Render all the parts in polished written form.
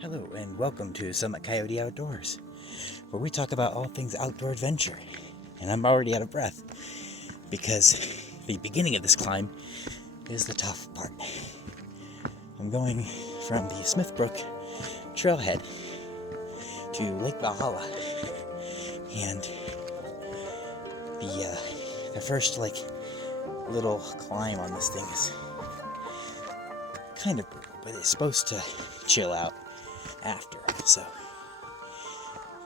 Hello and welcome to Summit Coyote Outdoors, where we talk about all things outdoor adventure. And I'm already out of breath because the beginning of this climb is the tough part. I'm going from the Smithbrook Trailhead to Lake Valhalla, and the first little climb on this thing is kind of brutal, but it's supposed to chill out after.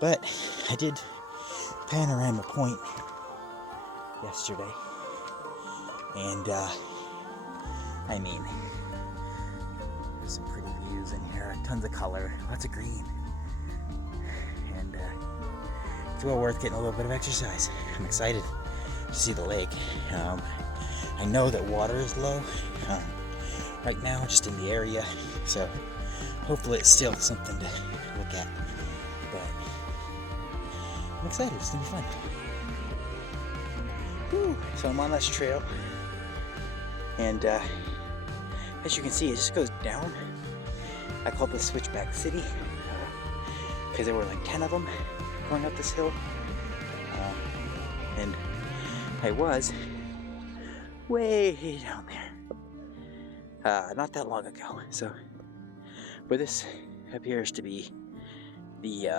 But I did Panorama Point yesterday, and there's some pretty views in here, tons of color, lots of green, and it's well worth getting a little bit of exercise. I'm excited to see the lake. I know that water is low right now, just in the area, so hopefully it's still something to look at. But I'm excited, it's gonna be fun. Whew. So I'm on this trail, and as you can see, it just goes down. I call it the Switchback City because there were like 10 of them going up this hill, and I was way down there not that long ago. So where this appears to be the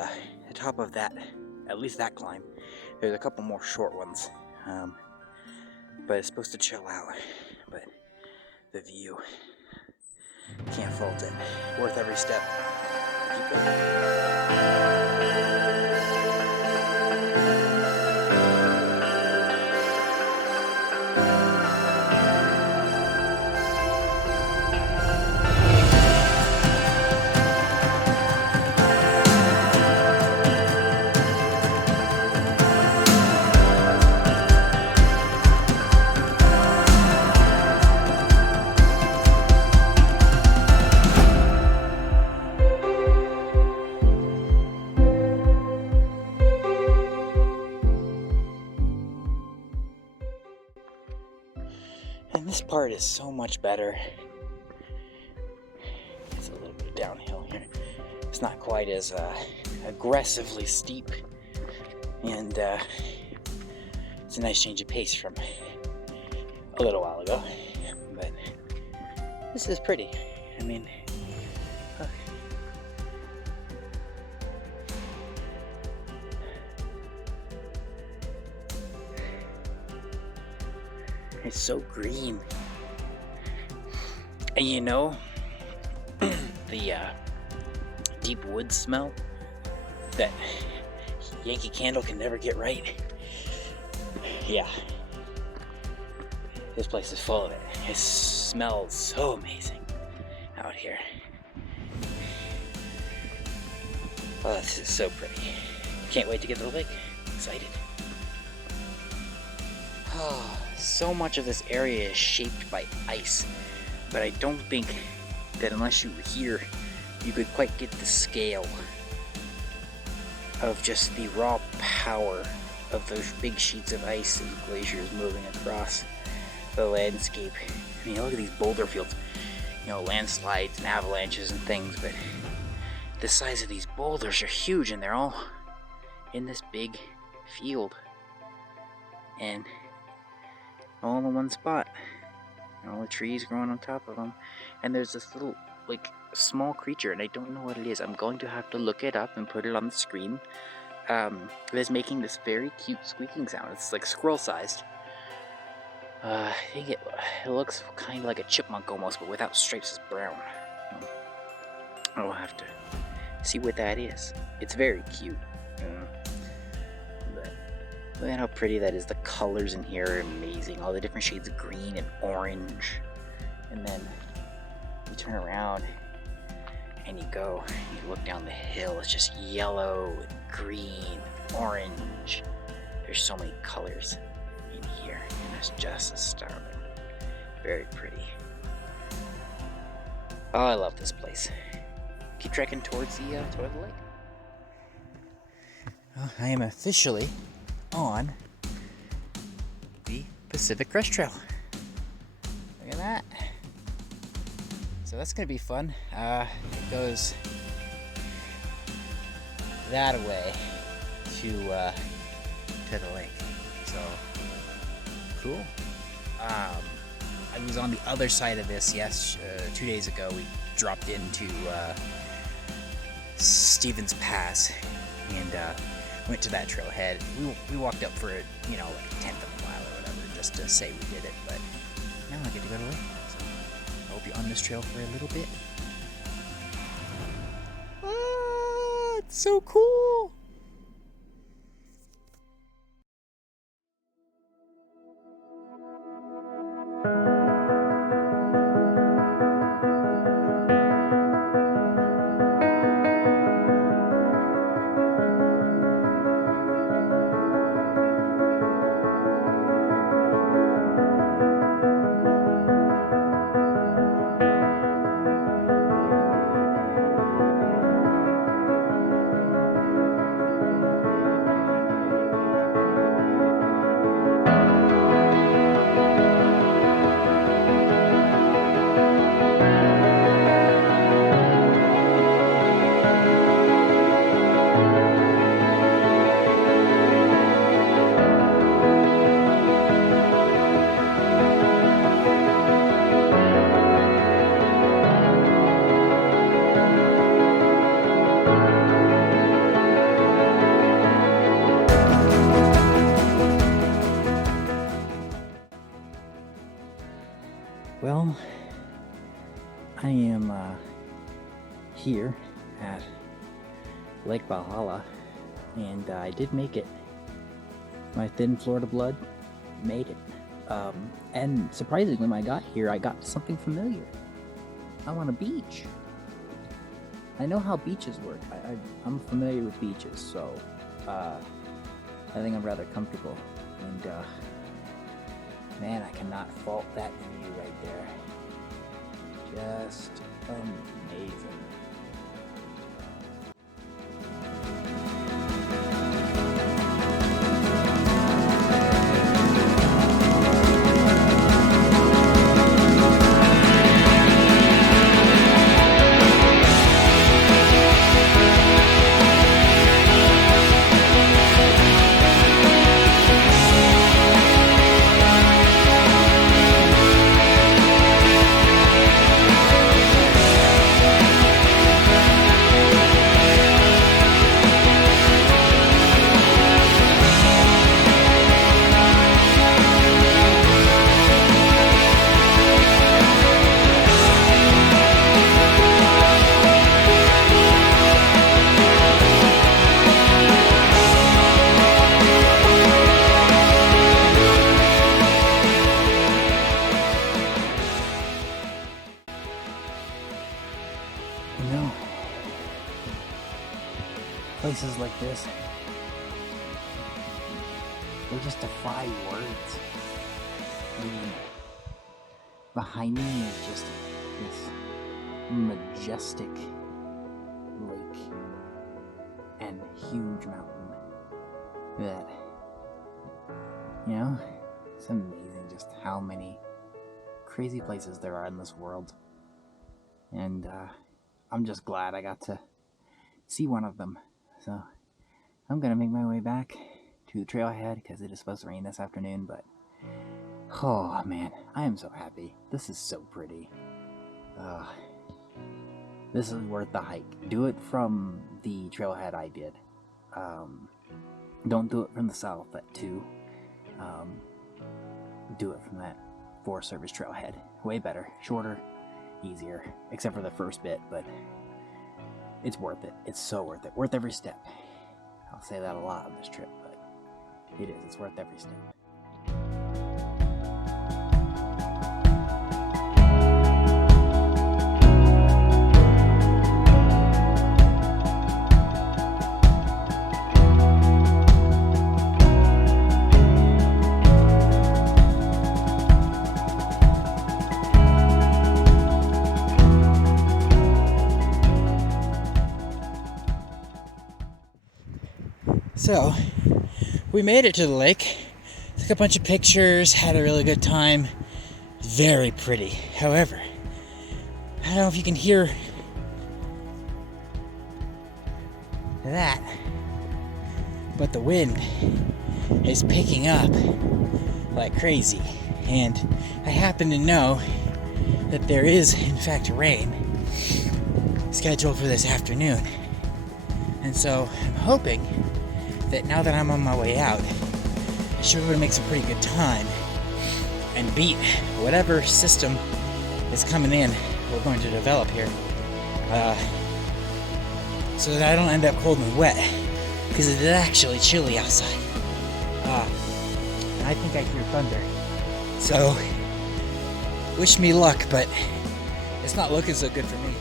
top of that, at least that climb, there's a couple more short ones, but it's supposed to chill out. But the view, can't fault it. Worth every step. Keep going. And this part is so much better. It's a little bit downhill here. It's not quite as aggressively steep, and it's a nice change of pace from a little while ago. But this is pretty. I mean, it's so green. And you know, the deep wood smell that Yankee Candle can never get right. Yeah. This place is full of it. It smells so amazing out here. Oh, this is so pretty. Can't wait to get to the lake. Excited. Oh, so much of this area is shaped by ice, but I don't think that unless you were here, you could quite get the scale of just the raw power of those big sheets of ice and glaciers moving across the landscape. I mean, look at these boulder fields, landslides and avalanches and things, but the size of these boulders are huge, and they're all in this big field, and all in one spot, and all the trees growing on top of them. And there's this little, small creature, and I don't know what it is. I'm going to have to look it up and put it on the screen. It's making this very cute squeaking sound. It's like squirrel-sized. I think it looks kind of like a chipmunk almost, but without stripes. It's brown. I'll have to see what that is. It's very cute. Look at how pretty that is. The colors in here are amazing. All the different shades of green and orange. And then you turn around and you look down the hill. It's just yellow and green, orange. There's so many colors in here, and it's just astounding. Very pretty. Oh, I love this place. Keep trekking towards the lake. Well, I am officially on the Pacific Crest Trail. Look at that. So that's gonna be fun. It goes that away to the lake. So cool. I was on the other side of this. 2 days ago we dropped into Stevens Pass and went to that trailhead. We walked up for like a tenth of a mile or whatever just to say we did it, but now I get to go to the lake. So I'll be on this trail for a little bit. It's so cool. Well, I am here at Lake Valhalla, and I did make it. My thin Florida blood made it. And surprisingly, when I got here, I got something familiar. I'm on a beach. I know how beaches work. I'm familiar with beaches, so I think I'm rather comfortable. And man, I cannot fault that view right there. Just amazing. Places like this, they just defy words. I mean, behind me is just this majestic lake and huge mountain that, it's amazing just how many crazy places there are in this world. And I'm just glad I got to see one of them. So I'm gonna make my way back to the trailhead because it is supposed to rain this afternoon, but oh man, I am so happy. This is so pretty. This is worth the hike. Do it from the trailhead I did. Don't do it from the south at 2. Do it from that Forest Service trailhead. Way better, shorter, easier, except for the first bit, but it's worth it. It's so worth it. Worth every step. I'll say that a lot on this trip, but it is. It's worth every step. So, we made it to the lake, took a bunch of pictures, had a really good time. Very pretty. However, I don't know if you can hear that. But the wind is picking up like crazy, and I happen to know that there is in fact rain scheduled for this afternoon. And so I'm hoping that now that I'm on my way out, I should be able to make some pretty good time and beat whatever system is coming in we're going to develop here, so that I don't end up cold and wet, because it is actually chilly outside. And I think I hear thunder. So wish me luck, but it's not looking so good for me.